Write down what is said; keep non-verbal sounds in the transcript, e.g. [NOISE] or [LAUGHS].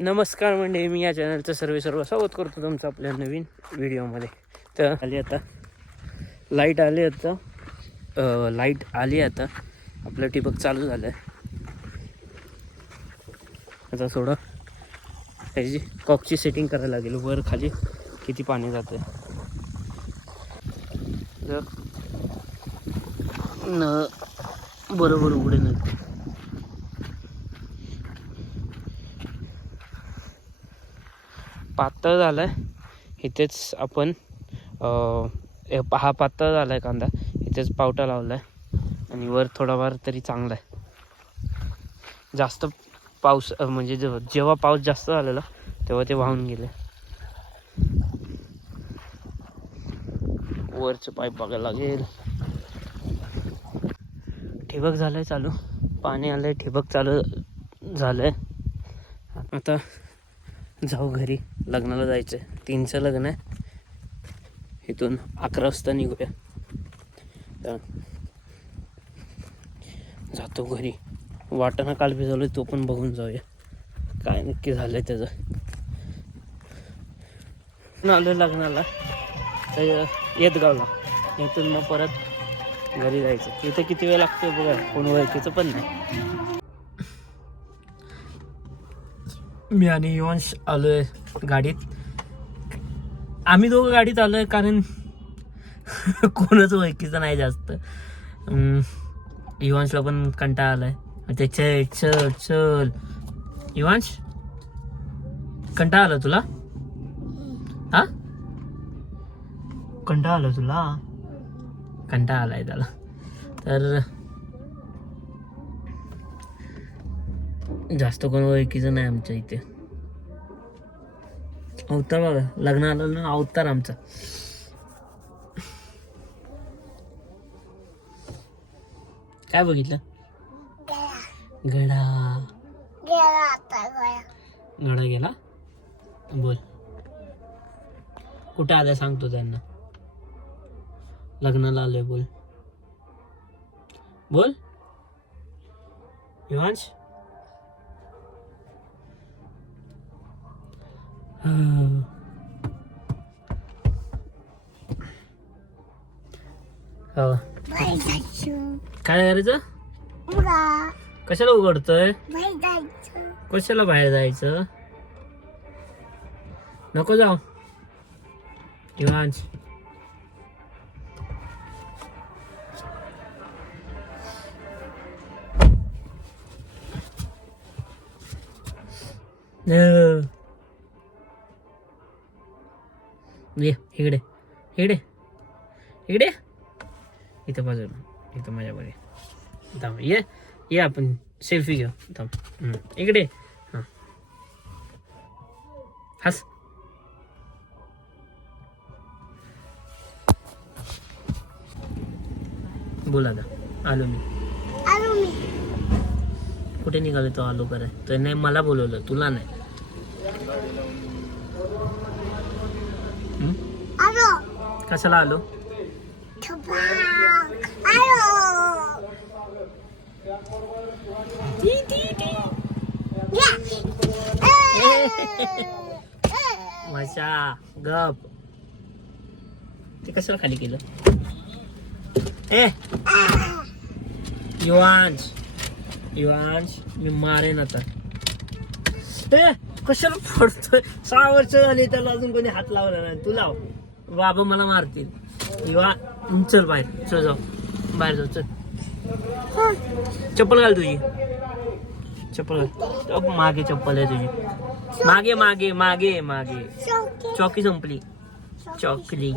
नमस्कार म्हणजे मी या चॅनलचं सर्व सर्व स्वागत करतो तुमचं आपल्या नवीन व्हिडिओमध्ये तर आली आता लाइट आली आता. लाइट आली आता. आपलं ठिबक चालू झालं आहे आता थोडं त्याची कॉकची सेटिंग करायला लागेल. वर खाली किती पाणी जातं आहे न बरोबर उघडे नाही पातळ झालं आहे इथेच आपण हा पातळ झाला आहे कांदा. इथेच पावटा लावला आहे आणि वर थोडाफार तरी चांगला आहे जास्त पाऊस म्हणजे जेव्हा जेव्हा पाऊस जास्त झालेला तेव्हा ते वाहून गेले. वरचं पाईप बघायला लागेल. ठिबक झालं आहे चालू. पाणी आलं आहे ठिबक चालू झालं आहे आता जाऊ घरी. लग्नाला जायचं आहे तीनचं लग्न आहे. इथून अकरा वाजता निघूया. तर जातो घरी. वाटाणा काल भिजवलं तो पण बघून जाऊया. काय नक्की झालं आहे त्याचं आलो लग्नाला. तर येतगावला. इथून मग परत घरी जायचं. इथं किती वेळ लागतो बघा? कोण ओळखीचं पण नाही. मी आणि युवंश आहे गाडीत. आम्ही दोघं गाडीत आलो आहे कारण [LAUGHS] कोणच ओळखीचं नाही जास्त. अं, युवांशला पण कंटाळा आलाय. ते चल चल चल. युवांश कंटाळा आला तुला? हा? कंटाळा आला तुला? कंटाळा आलाय त्याला. तर जास्त कोण ओळखीचं नाही आमच्या इथे. अवतार बघा लग्न आलं ना अवतार आमचा. काय बघितलं? गडा. गडा गेला? बोल. कुठे आलाय सांगतो त्यांना. लग्नाला आलोय बोल. बोल. युवांश? हो. काय करायचं? कशाला उघडतोय? कशाला बाहेर जायचं? नको जाऊ. दिवांश अं. ये इकडे. इकडे. इकडे. इथं बाजूला. इथं माझ्याकडे थांब ये. ये आपण सेल्फी घेऊ. थांब. इकडे. हां. हस. बोला आता. आलो मी. कुठे निघालो तो आलो कराय तर नाही मला बोलवलं. तुला नाही? कशाला आलो? मशा गप. ते कशाला खाली केलं? ए युवांश युवांश मी मारेन आता. ए कशाला फोडतोय सहा वर्ष झाली त्याला अजून कोणी हात लावला नाही. तू लाव. बाबा मला मारतील. युवा चल बाहेर. चल जाऊ. बाहेर जाऊ. चल. चप्पल घाल तुझी. चप्पल घाल. मागे चप्पल आहे तुझी. मागे मागे मागे मागे. चौकी. संपली. चॉकली